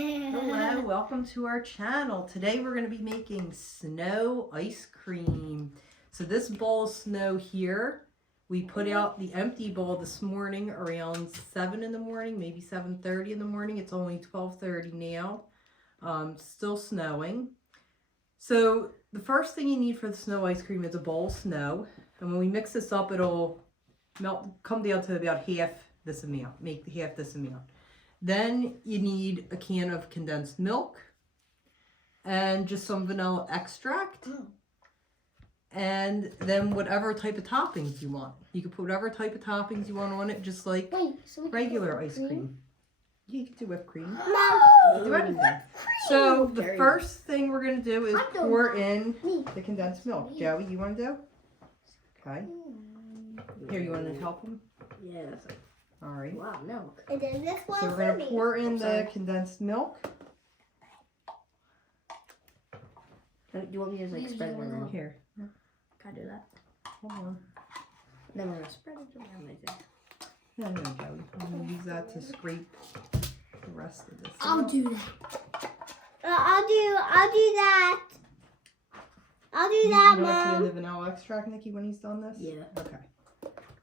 Hello, welcome to our channel. Today we're going to be making snow ice cream. So this bowl of snow here, we put out the empty bowl this morning around 7 in the morning, maybe 7:30 in the morning. It's only 12:30 now. Still snowing. So the first thing you need for the snow ice cream is a bowl of snow. And when we mix this up, it'll come down to about half this amount, make half this amount. Then you need a can of condensed milk and just some vanilla extract. And then whatever type of toppings you want. You can put whatever type of toppings you want on it, just like regular ice cream. Yeah, you can do whipped cream. No. Do anything. So the first thing we're going to do is pour in the condensed milk. Joey, you want to do? Okay. Here, you want to help him? Yeah, that's it. All right. Wow, milk. And then this one So we're going to pour in the condensed milk. Do you want me to just like spread it around? Here. Can I do that? Hold on. Then we're gonna spread it around like that. No, Joey. I'm going to use that to scrape the rest of this. I'll do that. I'll do that. I'll do that, You want to put in Mom. the vanilla extract, Nikki, when he's done this? Yeah. Okay.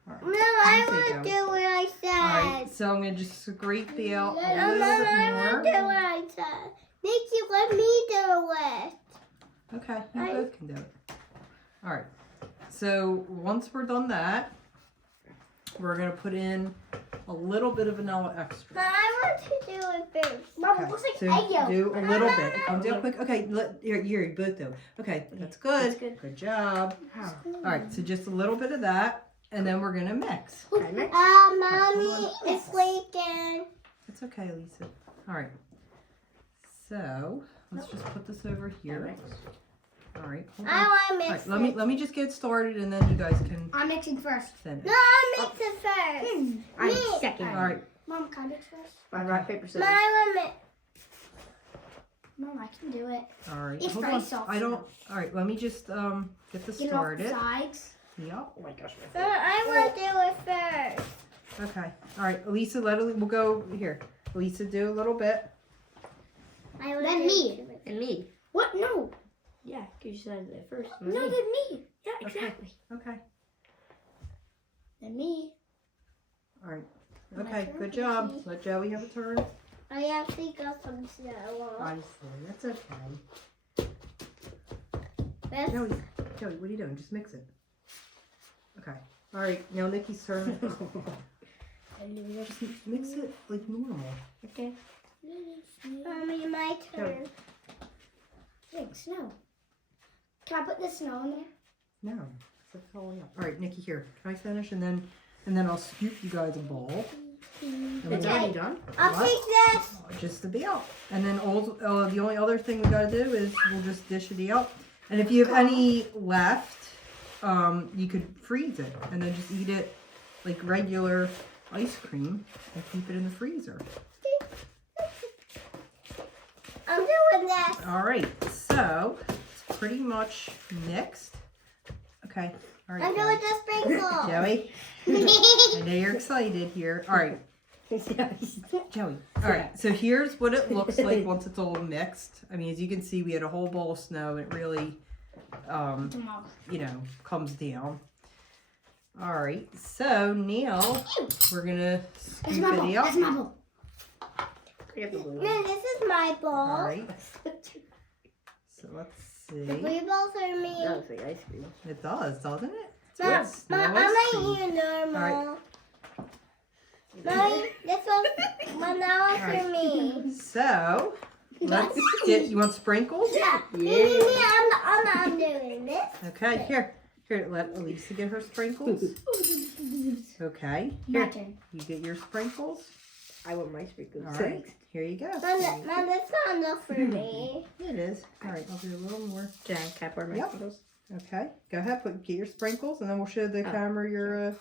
All right. No, I You want to take do what I said. All right, so I'm going to just scrape the out a No, little no, bit I more. want to do what I said. Nikki, let me do it. Okay, you both can do it. All right, so once we're done that, we're going to put in a little bit of vanilla But extract. I want to do it first. Mom, Okay, it looks like so egg yolk. do a little bit. It comes out quick. Okay, here, you both do. Okay, that's good. That's good. Good job. All right, so just a little bit of that, and then we're going to mix. Can I mix? Mommy is leaking. It's okay, Lisa. All right, so let's just put this over here. All right, hold on. I want to All mix right, let me just get started, and then you guys can I'm mixing first. finish. No, I mix it first. I'm Me. second. All right. Mom, can I mix first? Rock, paper, Mom, scissors. I want to mix. Mom, I can do it. All right. It's Hold very on. soft I don't. All right. Let me just get this started. sides. Yep. Oh my gosh. I want to do it first. Okay. All right. Elisa, we'll go here. Elisa, do a little bit. Then me. And me. What? No. Yeah, because you said it first. No, then me. Yeah, Okay. exactly. Okay. Then me. All right. My Okay. turn, Good job. Lucy. Let Joey have a turn. I actually got some snow on. I see. That's okay. That's Joey, what are you doing? Just mix it. Okay. All right. Now Nikki's turn. Just mix it like normal. Okay. Mommy, my turn. Big snow. Can I put the snow in there? No. It's falling out. All right, Nikki, here. Can I finish and then I'll scoop you guys a bowl. And It's Okay. already done? I'll What? take this. Just about. And then the only other thing we gotta do is we'll just dish it out. And if you have any left, you could freeze it and then just eat it like regular ice cream and keep it in the freezer. I'm doing this. All right, so it's pretty much mixed. Okay. All right. I'm doing the sprinkle. Joey, I know you're excited here. All right. Joey. All right, so here's what it looks like once it's all mixed. I mean, as you can see, we had a whole bowl of snow. It really, comes down. All right, so now we're gonna scoop it out. That's my bowl. You have the blue one. No, this is my bowl. All right. So let's The see. blue bowls are That me. looks like ice cream. It does, doesn't it? Mom, Yes, Mom, no ice I'm cream. not eating normal. All Mommy, this one now is for me. So let's get. You want sprinkles? Yeah. Yeah. I'm doing this. Okay, here. Let Elisa get her sprinkles. Okay, My here. turn. You get your sprinkles. I want my sprinkles. All right, here you go. Mom, that's not enough for me. It is. All right, I'll do a little more. Can I pour my Yep. sprinkles? Okay, go ahead. Get your sprinkles, and then we'll show the camera your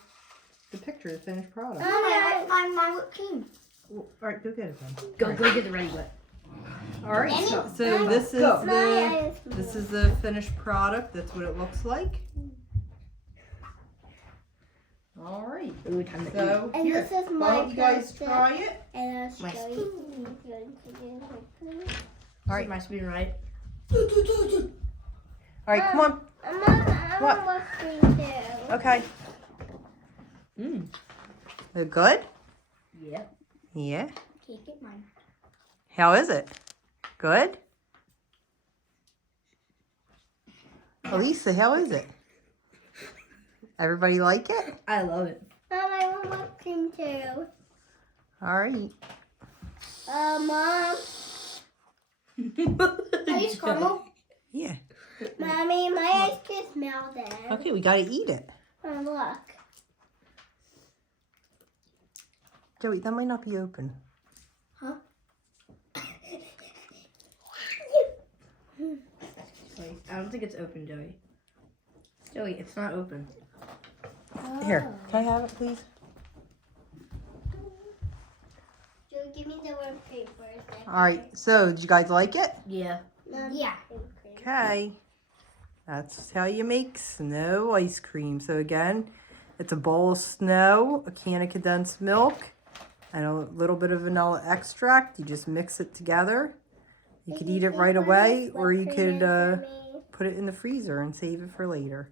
the picture, the finished product. Mommy, I find my whipped cream. All right, go get it then. Go get the ready whip. All right, so this is the finished product. That's what it looks like. All right. Ooh, time to eat. So And here, this is why my don't you guys plastic. try it? And I'll My show you. All right. Is my spoon right? All right, come on. I What? want whipped cream too. Okay. Mmm. They're good? Yep. Yeah. Take it, mine. How is it? Good? Elisa, how is it? Everybody like it? I love it. Mom, I want whipped cream too. All right. Mom. Ice caramel? Yeah. Mommy, my ice just melted. Okay, we got to eat it. Oh, look. Joey, that might not be open. Huh? Like, I don't think it's open, Joey. Joey, it's not open. Here, can I have it, please? Joe, give me the whipped cream for a second. All right, so did you guys like it? Yeah. Yeah. Okay. That's how you make snow ice cream. So again, it's a bowl of snow, a can of condensed milk, and a little bit of vanilla extract. You just mix it together. You could eat it right away, or you could put it in the freezer and save it for later.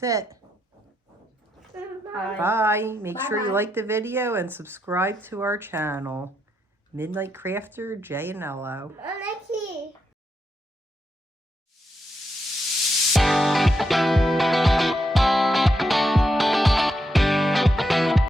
That's it. Bye. Bye. Make sure you Bye-bye. like the video and subscribe to our channel. Midnight Crafter J and Ello. I like